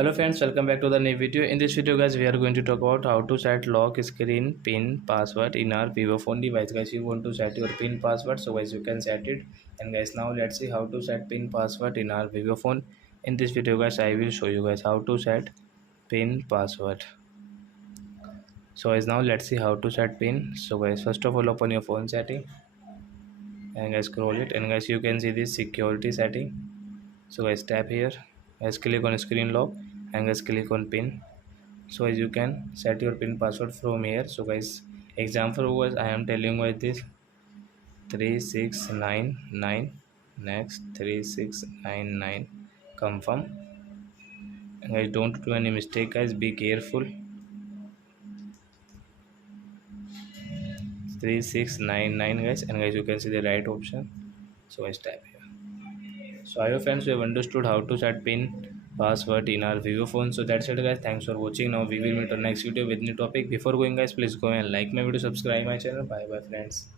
Hello friends, welcome back to the new video. In this video guys, we are going to talk about how to set lock screen pin password in our vivo phone device. Guys, you want to set your pin password, so guys you can set it. And guys, now let's see how to set pin password in our vivo phone. In this video guys, I will show you guys how to set pin password. So guys, now let's see how to set pin. So guys, first of all open your phone setting and guys scroll it, and guys you can see this security setting. So guys tap here, guys click on screen lock and guys click on pin. So as you can set your pin password from here. So guys, example was I am telling you this 3699, next 3699, confirm. And guys don't do any mistake guys, be careful. 3699 guys, and guys you can see the right option. So guys tap here. So I hope friends you have understood how to set pin password in our vivo phone. So that's it guys, thanks for watching. Now we will meet on next video with new topic. Before going guys, please go and like my video, subscribe my channel. Bye bye friends.